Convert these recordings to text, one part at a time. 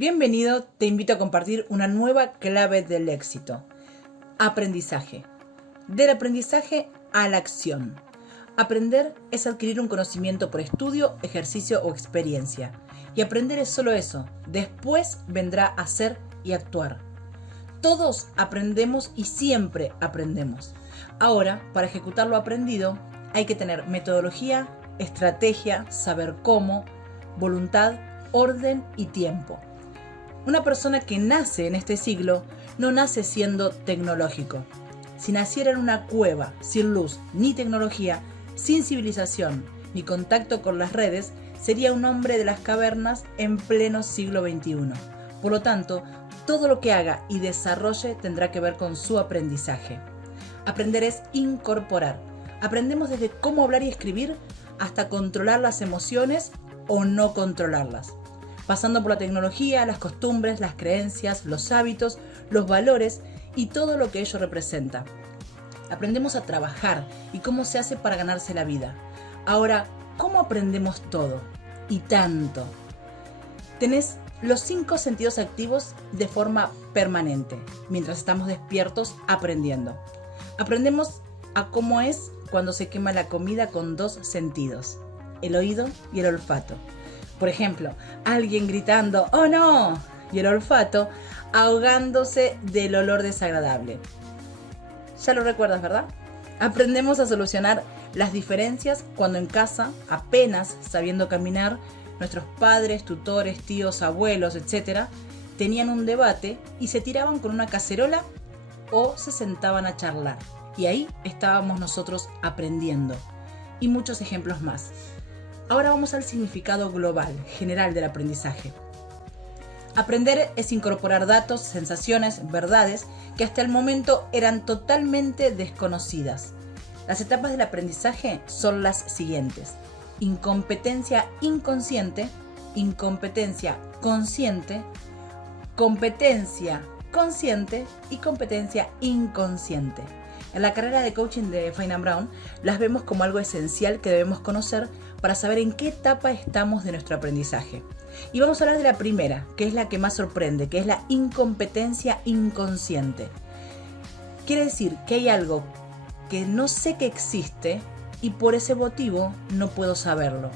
Bienvenido, te invito a compartir una nueva clave del éxito. Aprendizaje. Del aprendizaje a la acción. Aprender es adquirir un conocimiento por estudio, ejercicio o experiencia. Y aprender es solo eso. Después vendrá hacer y actuar. Todos aprendemos y siempre aprendemos. Ahora, para ejecutar lo aprendido, hay que tener metodología, estrategia, saber cómo, voluntad, orden y tiempo. Una persona que nace en este siglo no nace siendo tecnológico. Si naciera en una cueva, sin luz ni tecnología, sin civilización ni contacto con las redes, sería un hombre de las cavernas en pleno siglo XXI. Por lo tanto, todo lo que haga y desarrolle tendrá que ver con su aprendizaje. Aprender es incorporar. Aprendemos desde cómo hablar y escribir hasta controlar las emociones o no controlarlas, pasando por la tecnología, las costumbres, las creencias, los hábitos, los valores y todo lo que ello representa. Aprendemos a trabajar y cómo se hace para ganarse la vida. Ahora, ¿cómo aprendemos todo? Y tanto. Tenés los 5 sentidos activos de forma permanente, mientras estamos despiertos aprendiendo. Aprendemos a cómo es cuando se quema la comida con 2 sentidos, el oído y el olfato. Por ejemplo, alguien gritando ¡oh no! Y el olfato ahogándose del olor desagradable. Ya lo recuerdas, ¿verdad? Aprendemos a solucionar las diferencias cuando en casa, apenas sabiendo caminar, nuestros padres, tutores, tíos, abuelos, etc., tenían un debate y se tiraban con una cacerola o se sentaban a charlar. Y ahí estábamos nosotros aprendiendo. Y muchos ejemplos más. Ahora vamos al significado global, general del aprendizaje. Aprender es incorporar datos, sensaciones, verdades que hasta el momento eran totalmente desconocidas. Las etapas del aprendizaje son las siguientes: incompetencia inconsciente, incompetencia consciente, competencia consciente y competencia inconsciente. En la carrera de coaching de Feynman Brown las vemos como algo esencial que debemos conocer para saber en qué etapa estamos de nuestro aprendizaje. Y vamos a hablar de la primera, que es la que más sorprende, que es la incompetencia inconsciente. Quiere decir que hay algo que no sé que existe y por ese motivo no puedo saberlo.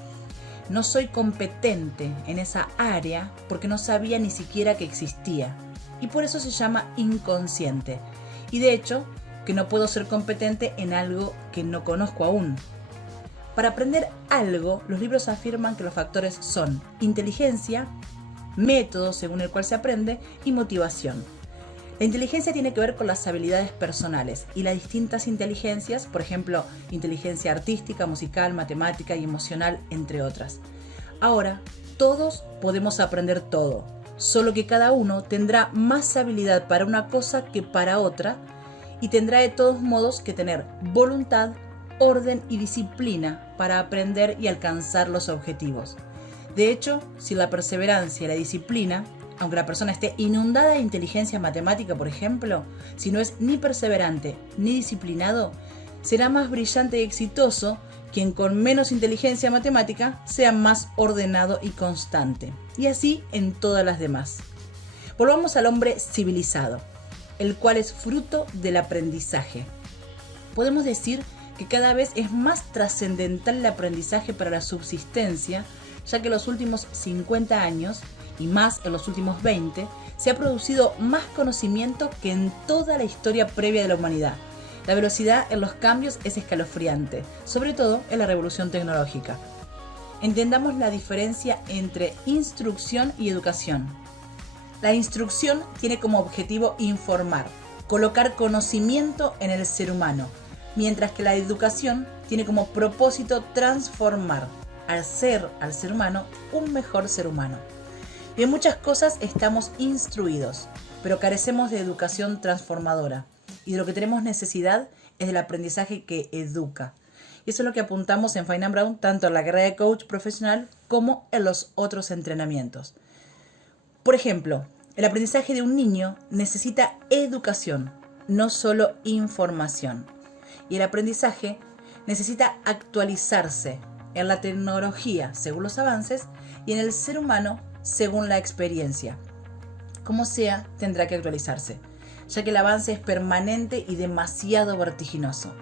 No soy competente en esa área porque no sabía ni siquiera que existía. Y por eso se llama inconsciente. Y de hecho, que no puedo ser competente en algo que no conozco aún. Para aprender algo, los libros afirman que los factores son inteligencia, método según el cual se aprende y motivación. La inteligencia tiene que ver con las habilidades personales y las distintas inteligencias, por ejemplo, inteligencia artística, musical, matemática y emocional, entre otras. Ahora, todos podemos aprender todo, solo que cada uno tendrá más habilidad para una cosa que para otra, y tendrá de todos modos que tener voluntad, orden y disciplina para aprender y alcanzar los objetivos. De hecho, sin la perseverancia y la disciplina, aunque la persona esté inundada de inteligencia matemática, por ejemplo, si no es ni perseverante ni disciplinado, será más brillante y exitoso quien con menos inteligencia matemática sea más ordenado y constante. Y así en todas las demás. Volvamos al hombre civilizado, el cual es fruto del aprendizaje. Podemos decir que cada vez es más trascendental el aprendizaje para la subsistencia, ya que en los últimos 50 años, y más en los últimos 20, se ha producido más conocimiento que en toda la historia previa de la humanidad. La velocidad en los cambios es escalofriante, sobre todo en la revolución tecnológica. Entendamos la diferencia entre instrucción y educación. La instrucción tiene como objetivo informar, colocar conocimiento en el ser humano, mientras que la educación tiene como propósito transformar, hacer al ser humano un mejor ser humano. Y en muchas cosas estamos instruidos, pero carecemos de educación transformadora. Y de lo que tenemos necesidad es del aprendizaje que educa. Y eso es lo que apuntamos en Feynman Brown, tanto en la carrera de coach profesional como en los otros entrenamientos. Por ejemplo, el aprendizaje de un niño necesita educación, no solo información. Y el aprendizaje necesita actualizarse en la tecnología según los avances y en el ser humano según la experiencia. Como sea, tendrá que actualizarse, ya que el avance es permanente y demasiado vertiginoso.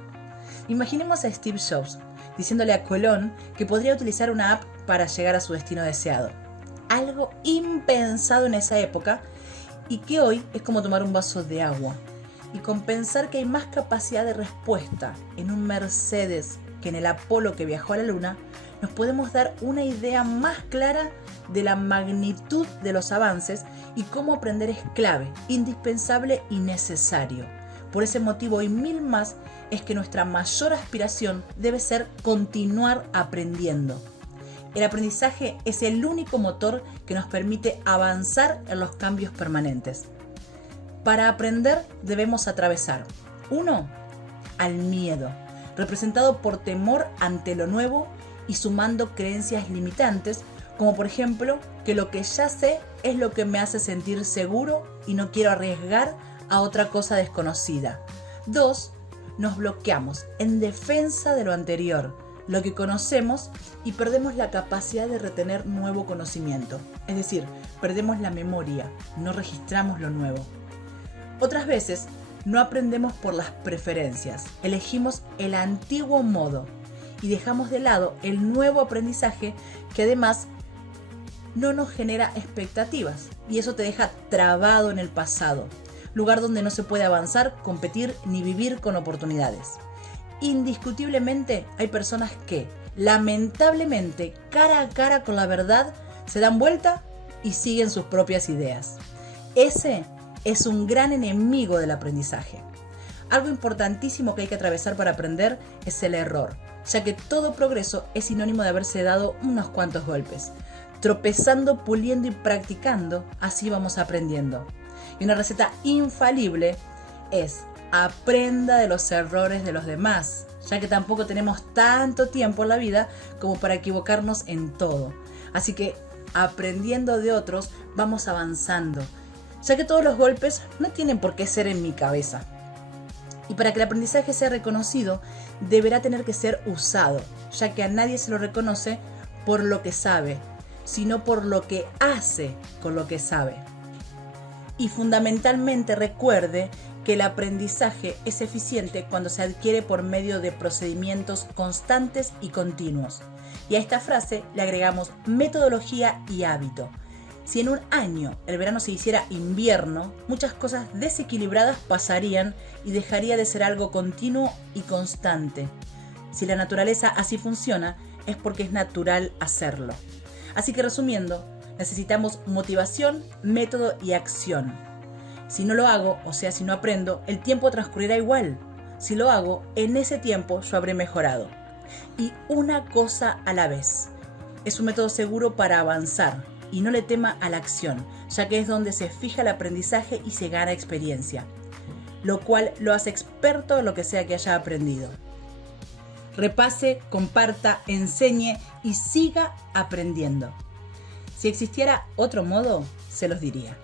Imaginemos a Steve Jobs diciéndole a Colón que podría utilizar una app para llegar a su destino deseado. Algo impensado en esa época y que hoy es como tomar un vaso de agua. Y con pensar que hay más capacidad de respuesta en un Mercedes que en el Apolo que viajó a la Luna, nos podemos dar una idea más clara de la magnitud de los avances y cómo aprender es clave, indispensable y necesario. Por ese motivo y mil más es que nuestra mayor aspiración debe ser continuar aprendiendo. El aprendizaje es el único motor que nos permite avanzar en los cambios permanentes. Para aprender debemos atravesar 1. Al miedo, representado por temor ante lo nuevo y sumando creencias limitantes, como por ejemplo que lo que ya sé es lo que me hace sentir seguro y no quiero arriesgar a otra cosa desconocida. 2. Nos bloqueamos en defensa de lo anterior, lo que conocemos, y perdemos la capacidad de retener nuevo conocimiento. Es decir, perdemos la memoria, no registramos lo nuevo. Otras veces no aprendemos por las preferencias, elegimos el antiguo modo y dejamos de lado el nuevo aprendizaje que además no nos genera expectativas y eso te deja trabado en el pasado, lugar donde no se puede avanzar, competir ni vivir con oportunidades. Indiscutiblemente hay personas que, lamentablemente, cara a cara con la verdad, se dan vuelta y siguen sus propias ideas. Ese es un gran enemigo del aprendizaje. Algo importantísimo que hay que atravesar para aprender es el error, ya que todo progreso es sinónimo de haberse dado unos cuantos golpes. Tropezando, puliendo y practicando, así vamos aprendiendo. Y una receta infalible es: aprenda de los errores de los demás, ya que tampoco tenemos tanto tiempo en la vida como para equivocarnos en todo. Así que aprendiendo de otros vamos avanzando, ya que todos los golpes no tienen por qué ser en mi cabeza. Y para que el aprendizaje sea reconocido, deberá tener que ser usado, ya que a nadie se lo reconoce por lo que sabe, sino por lo que hace con lo que sabe. Y fundamentalmente recuerde que el aprendizaje es eficiente cuando se adquiere por medio de procedimientos constantes y continuos. Y a esta frase le agregamos metodología y hábito. Si en un año el verano se hiciera invierno, muchas cosas desequilibradas pasarían y dejaría de ser algo continuo y constante. Si la naturaleza así funciona, es porque es natural hacerlo. Así que resumiendo, necesitamos motivación, método y acción. Si no lo hago, o sea, si no aprendo, el tiempo transcurrirá igual. Si lo hago, en ese tiempo yo habré mejorado. Y una cosa a la vez. Es un método seguro para avanzar y no le tema a la acción, ya que es donde se fija el aprendizaje y se gana experiencia, lo cual lo hace experto en lo que sea que haya aprendido. Repase, comparta, enseñe y siga aprendiendo. Si existiera otro modo, se los diría.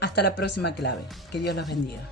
Hasta la próxima clave. Que Dios los bendiga.